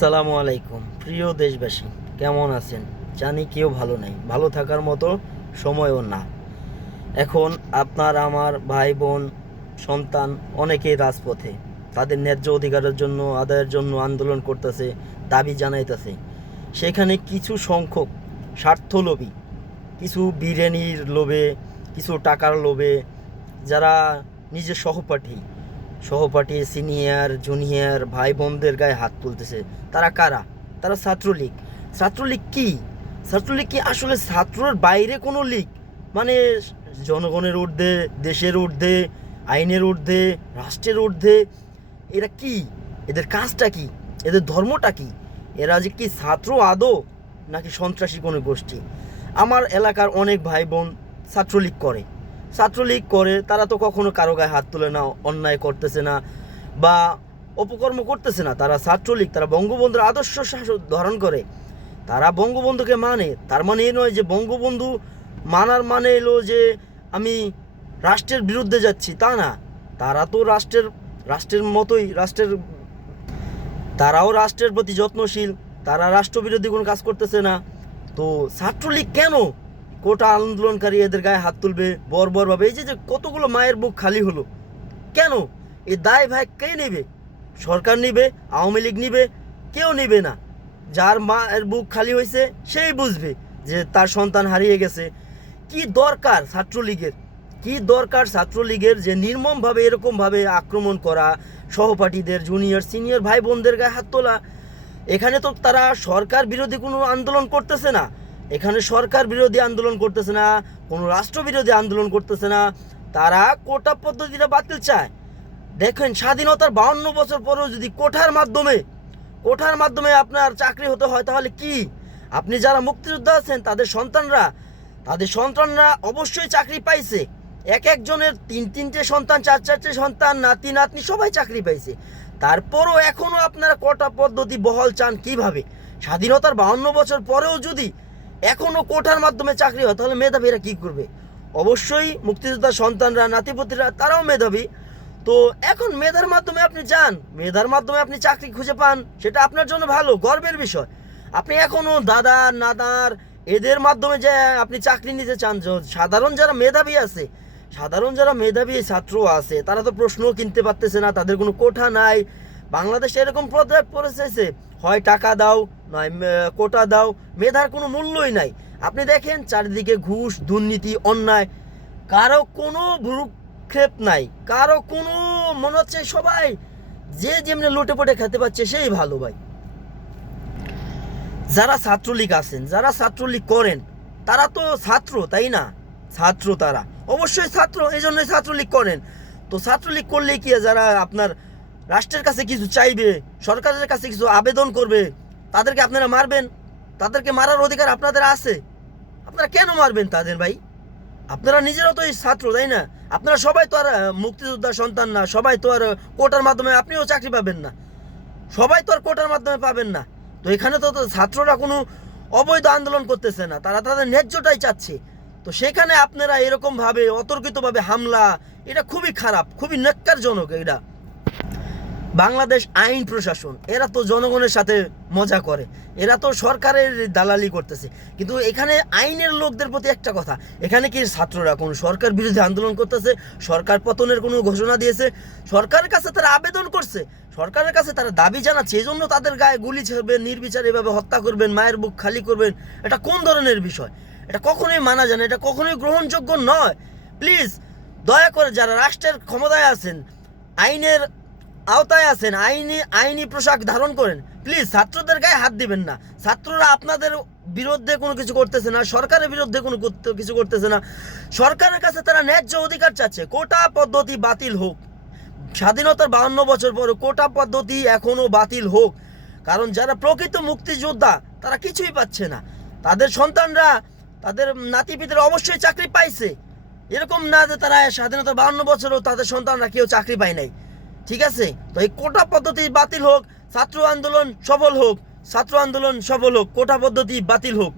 আসসালামু আলাইকুম প্রিয় দেশবাসী, কেমন আছেন? জানি কেউ ভালো নাই, ভালো থাকার মতো সময়ও না। এখন আপনার আমার ভাই বোন সন্তান অনেকেই রাজপথে তাদের ন্যায্য অধিকারের জন্য আদায়ের জন্য আন্দোলন করতেছে, দাবি জানাইতেছে। সেখানে কিছু সংখ্যক স্বার্থলোভী, কিছু বিরিয়ানির লোভে, কিছু টাকার লোভে, যারা নিজের সহপাঠী সিনিয়র জুনিয়র ভাই বোনদের গায়ে হাত তুলতেছে। তারা কারা? তারা ছাত্রলীগ। ছাত্রলীগ কি? ছাত্রলীগ কি আসলে ছাত্রর বাইরে কোনো লীগ? মানে জনগণের ঊর্ধ্বে, দেশের ঊর্ধ্বে, আইনের ঊর্ধ্বে, রাষ্ট্রের ঊর্ধ্বে? এরা কি? এদের কাজটা কি? এদের ধর্মটা কি? এরা যে কি ছাত্র আদৌ, নাকি সন্ত্রাসী কোনো গোষ্ঠী? আমার এলাকার অনেক ভাই বোন ছাত্রলীগ করে। তারা তো কখনো কারো গায়ে হাত তুলে না, অন্যায় করতেছে না বা অপকর্ম করতেছে না। তারা ছাত্রলীগ, তারা বঙ্গবন্ধুর আদর্শ ধারণ করে, তারা বঙ্গবন্ধুকে মানে। তার মানে এই নয় যে বঙ্গবন্ধু মানার মানে এলো যে আমি রাষ্ট্রের বিরুদ্ধে যাচ্ছি, তা না। তারা তো রাষ্ট্রের মতোই, তারাও রাষ্ট্রের প্রতি যত্নশীল, তারা রাষ্ট্রবিরোধী কোনো কাজ করতেছে না। তো ছাত্রলীগ কেন কোটা আন্দোলনকারী এদের গায়ে হাত তুলবে বর্বরভাবে? এই যে কতগুলো মায়ের বুক খালি হলো, কেন? এই দায় ভাই কে নেবে? সরকার নিবে? আওয়ামী লীগ নিবে? কেউ নিবে না। যার মায়ের বুক খালি হয়েছে সেই বুঝবে যে তার সন্তান হারিয়ে গেছে। কি দরকার ছাত্রলীগের যে নির্মমভাবে এরকমভাবে আক্রমণ করা, সহপাঠীদের জুনিয়র সিনিয়র ভাই বোনদের গায়ে হাত তোলা? এখানে তো তারা সরকার বিরোধী কোনো আন্দোলন করতেছে না, কোনো রাষ্ট্রবিরোধী আন্দোলন করতেছে না। তারা কোটা পদ্ধতিটা বাতিল চায়। দেখেন, স্বাধীনতার 52 বছর পরেও যদি কোঠার মাধ্যমে আপনার চাকরি হতে হয়, তাহলে কি? আপনি যারা মুক্তিযোদ্ধা আছেন তাদের সন্তানরা অবশ্যই চাকরি পাইছে। একজনের 3-3টে সন্তান, 4-4টে সন্তান, নাতি নাতনি সবাই চাকরি পাইছে। তারপরও এখনো আপনারা কোটা পদ্ধতি বহাল চান কিভাবে? স্বাধীনতার 52 বছর পরেও যদি এখনো কোটার মাধ্যমে চাকরি হয়, তাহলে মেধাবীরা কি করবে? অবশ্যই মুক্তিযোদ্ধার সন্তানরা, নাতিপুতিরা, তারাও মেধাবী। তো এখন মেধার মাধ্যমে আপনি চাকরি খুঁজে পান, সেটা আপনার জন্য ভালো, গর্বের বিষয়। আপনি এখনো দাদা নাদার এদের মাধ্যমে যে আপনি চাকরি নিতে চান। সাধারণ যারা মেধাবী ছাত্র আছে, তারা তো প্রশ্নও কিনতে পারতেছে না, তাদের কোনো কোঠা নাই। বাংলাদেশে এরকম পর্যায়ে পড়েছে, হয় টাকা দাও নয় কোটা দাও, মেধার কোনো মূল্যই নাই। আপনি দেখেন চারিদিকে ঘুষ, দুর্নীতি, অন্যায়, কারো কোনো ভ্রুক্ষেপ নাই, কারো কোনো, মনে হচ্ছে সবাই যে যেমনি লুটে পটে খেতে পাচ্ছে সেই ভালো। ভাই, যারা ছাত্রলীগ আছেন, যারা ছাত্রলীগ করেন, তারা তো ছাত্র, তাই না? তারা অবশ্যই ছাত্র, এই জন্যই ছাত্রলীগ করেন। তো ছাত্রলীগ করলে কি যারা আপনার রাষ্ট্রের কাছে কিছু চাইবে, সরকারের কাছে কিছু আবেদন করবে, তাদেরকে আপনারা মারবেন? তাদেরকে মারার অধিকার আপনাদের আছে। আপনারা কেন মারবেন তাদের? ভাই, আপনারা নিজেরাও তো এই ছাত্র, তাই না? আপনারা সবাই তো আর মুক্তিযোদ্ধার সন্তান না, সবাই তো আর কোটার মাধ্যমে আপনিও চাকরি পাবেন না, সবাই তো আর কোটার মাধ্যমে পাবেন না। তো এখানে তো ছাত্ররা কোনো অবৈধ আন্দোলন করতেছে না, তারা তাদের ন্যায্যটাই চাচ্ছে। তো সেখানে আপনারা এরকমভাবে অতর্কিতভাবে হামলা, এটা খুবই খারাপ, খুবই ন্যক্কারজনক। এটা বাংলাদেশ আইন প্রশাসন, এরা তো জনগণের সাথে মজা করে, এরা তো সরকারের দালালি করতেছে। কিন্তু এখানে আইনের লোকদের প্রতি একটা কথা, এখানে কি ছাত্ররা কোনো সরকার বিরোধী আন্দোলন করতেছে? সরকার পতনের কোনো ঘোষণা দিয়েছে? সরকারের কাছে তারা আবেদন করছে, সরকারের কাছে তারা দাবি জানাচ্ছে, এই জন্য তাদের গায়ে গুলি ছেড়বেন, নির্বিচারে এভাবে হত্যা করবেন, মায়ের বুক খালি করবেন? এটা কোন ধরনের বিষয়? এটা কখনোই মানা যায় না, এটা কখনোই গ্রহণযোগ্য নয়। প্লিজ, দয়া করে যারা রাষ্ট্রের ক্ষমতায় আছেন, আইনের আওতায় আছেন, আইনি পোশাক ধারণ করেন, প্লিজ ছাত্রদের গায়ে হাত দিবেন না। ছাত্ররা আপনাদের বিরুদ্ধে কোনো কিছু করতেছে না, সরকারের বিরুদ্ধে কোনো কিছু করতেছে না। সরকারের কাছে তারা ন্যায্য অধিকার চাচ্ছে, কোটা পদ্ধতি বাতিল হোক। স্বাধীনতার 52 বছর পরে কোটা পদ্ধতি এখনো বাতিল হোক। কারণ যারা প্রকৃত মুক্তিযোদ্ধা, তারা কিছুই পাচ্ছে না। তাদের সন্তানরা, তাদের নাতিপিতেরা অবশ্যই চাকরি পাইছে। এরকম না যে তারা স্বাধীনতার 52 বছরেও তাদের সন্তানরা কেউ চাকরি পায় নাই। ঠিক আছে? তো এই কোটা পদ্ধতি বাতিল হোক, ছাত্র আন্দোলন সফল হোক, কোটা পদ্ধতি বাতিল হোক।